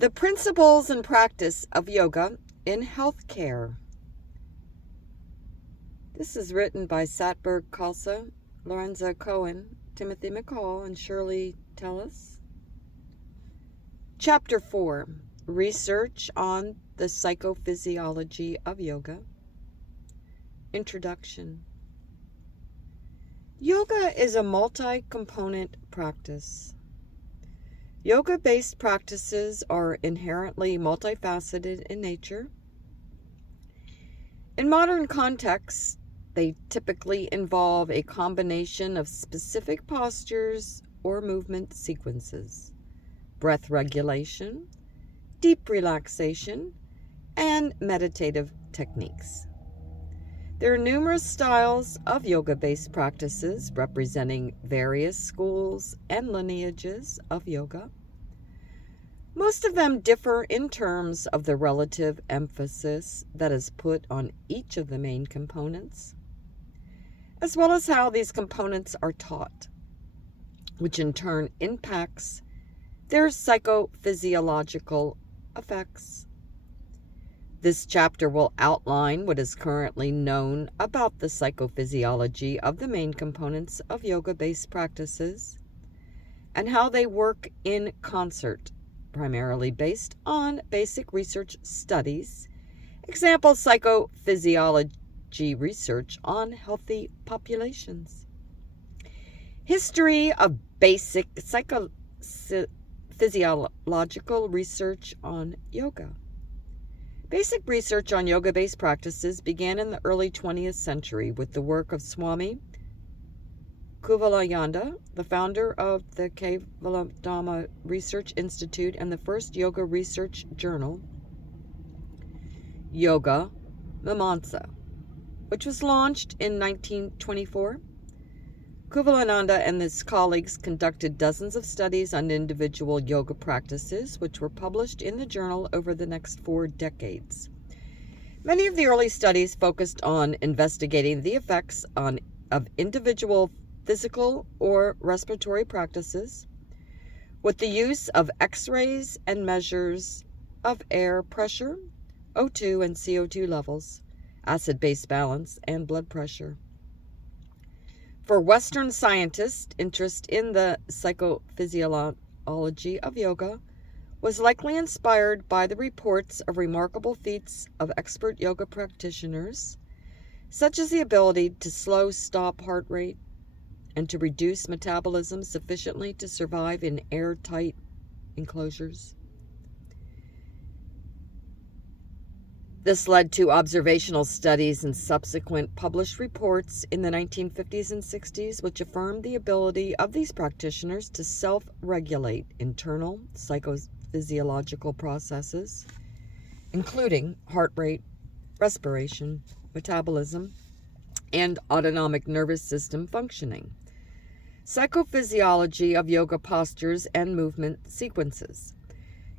The Principles and Practice of Yoga in Healthcare. This is written by Satberg Khalsa, Lorenza Cohen, Timothy McCall, and Shirley Tellis. Chapter 4. Research on the Psychophysiology of Yoga. Introduction. Yoga is a multi-component practice. Yoga-based practices are inherently multifaceted in nature. In modern contexts, they typically involve a combination of specific postures or movement sequences, breath regulation, deep relaxation, and meditative techniques. There are numerous styles of yoga-based practices representing various schools and lineages of yoga. Most of them differ in terms of the relative emphasis that is put on each of the main components, as well as how these components are taught, which in turn impacts their psychophysiological effects. This chapter will outline what is currently known about the psychophysiology of the main components of yoga-based practices and how they work in concert, primarily based on basic research studies, example psychophysiology research on healthy populations. History of basic psychophysiological research on yoga. Basic research on yoga-based practices began in the early 20th century with the work of Swami Kevalayanda, the founder of the Kevaladhamma Research Institute and the first yoga research journal, Yoga Mimamsa, which was launched in 1924. Kevalananda and his colleagues conducted dozens of studies on individual yoga practices, which were published in the journal over the next 4 decades. Many of the early studies focused on investigating the effects of individual physical or respiratory practices with the use of X-rays and measures of air pressure, O2 and CO2 levels, acid-base balance, and blood pressure. For Western scientists, interest in the psychophysiology of yoga was likely inspired by the reports of remarkable feats of expert yoga practitioners, such as the ability to slow-stop heart rate and to reduce metabolism sufficiently to survive in airtight enclosures. This led to observational studies and subsequent published reports in the 1950s and 60s, which affirmed the ability of these practitioners to self-regulate internal psychophysiological processes, including heart rate, respiration, metabolism, and autonomic nervous system functioning. Psychophysiology of yoga postures and movement sequences.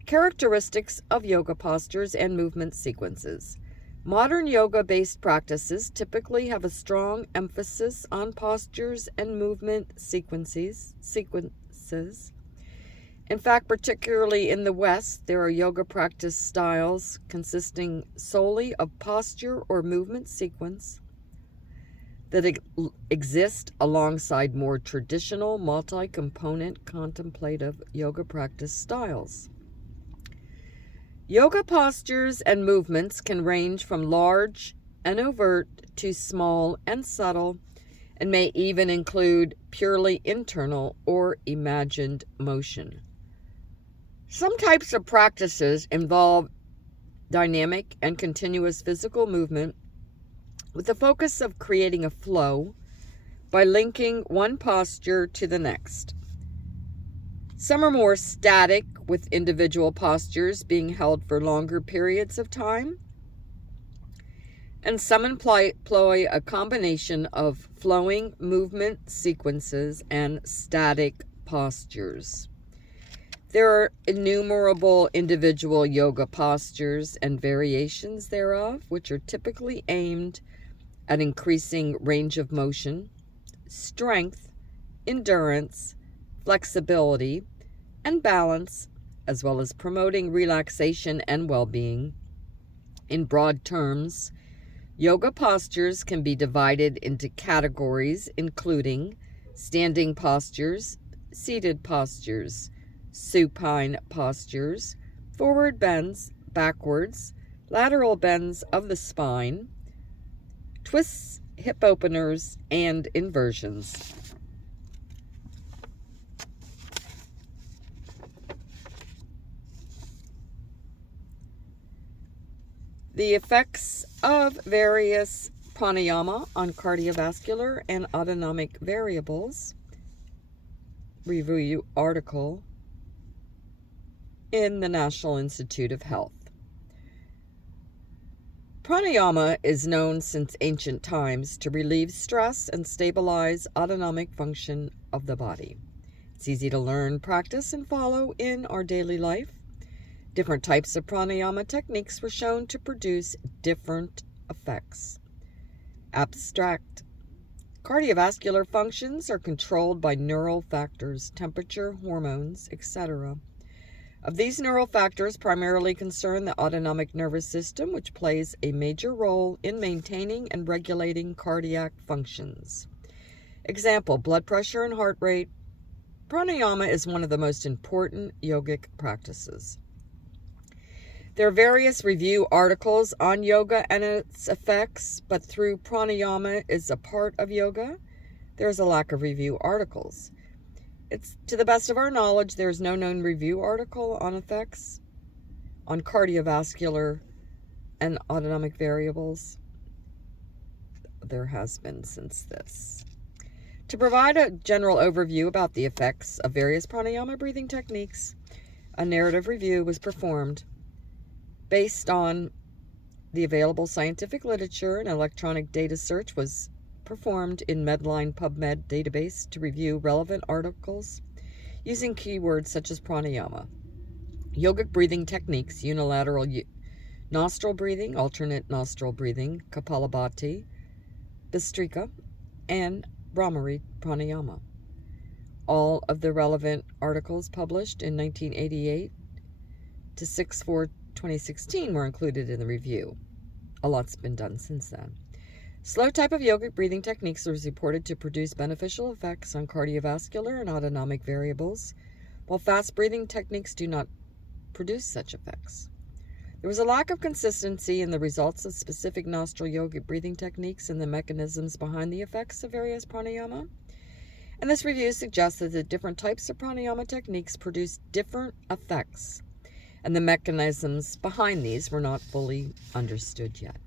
Characteristics of yoga postures and movement sequences. Modern yoga-based practices typically have a strong emphasis on postures and movement sequences. In fact, particularly in the West, there are yoga practice styles consisting solely of posture or movement sequence that exist alongside more traditional multi-component contemplative yoga practice styles. Yoga postures and movements can range from large and overt to small and subtle, and may even include purely internal or imagined motion. Some types of practices involve dynamic and continuous physical movement with the focus of creating a flow by linking one posture to the next. Some are more static, with individual postures being held for longer periods of time, and some employ a combination of flowing movement sequences and static postures. There are innumerable individual yoga postures and variations thereof, which are typically aimed at increasing range of motion, strength, endurance, flexibility, and balance as well as promoting relaxation and well-being. In broad terms, yoga postures can be divided into categories including standing postures, seated postures, supine postures, forward bends, backwards, lateral bends of the spine, twists, hip openers, and inversions. The effects of various pranayama on cardiovascular and autonomic variables. Review article in the National Institute of Health. Pranayama is known since ancient times to relieve stress and stabilize autonomic function of the body. It's easy to learn, practice, and follow in our daily life. Different types of pranayama techniques were shown to produce different effects. Abstract. Cardiovascular functions are controlled by neural factors, temperature, hormones, etc. Of these neural factors primarily concern the autonomic nervous system, which plays a major role in maintaining and regulating cardiac functions. Example, blood pressure and heart rate. Pranayama is one of the most important yogic practices. There are various review articles on yoga and its effects, but through pranayama is a part of yoga, there is a lack of review articles. It's to the best of our knowledge, there is no known review article on effects on cardiovascular and autonomic variables. There has been since this. To provide a general overview about the effects of various pranayama breathing techniques, a narrative review was performed based on the available scientific literature. An electronic data search was performed in Medline PubMed database to review relevant articles using keywords such as pranayama, yogic breathing techniques, unilateral nostril breathing, alternate nostril breathing, Kapalabhati, Bhastrika, and Bhramari pranayama. All of the relevant articles published in 1988 to 6/4/2016 were included in the review. A lot's been done since then. Slow type of yogic breathing techniques are reported to produce beneficial effects on cardiovascular and autonomic variables, while fast breathing techniques do not produce such effects. There was a lack of consistency in the results of specific nostril yogic breathing techniques and the mechanisms behind the effects of various pranayama. And this review suggests that the different types of pranayama techniques produce different effects, and the mechanisms behind these were not fully understood yet.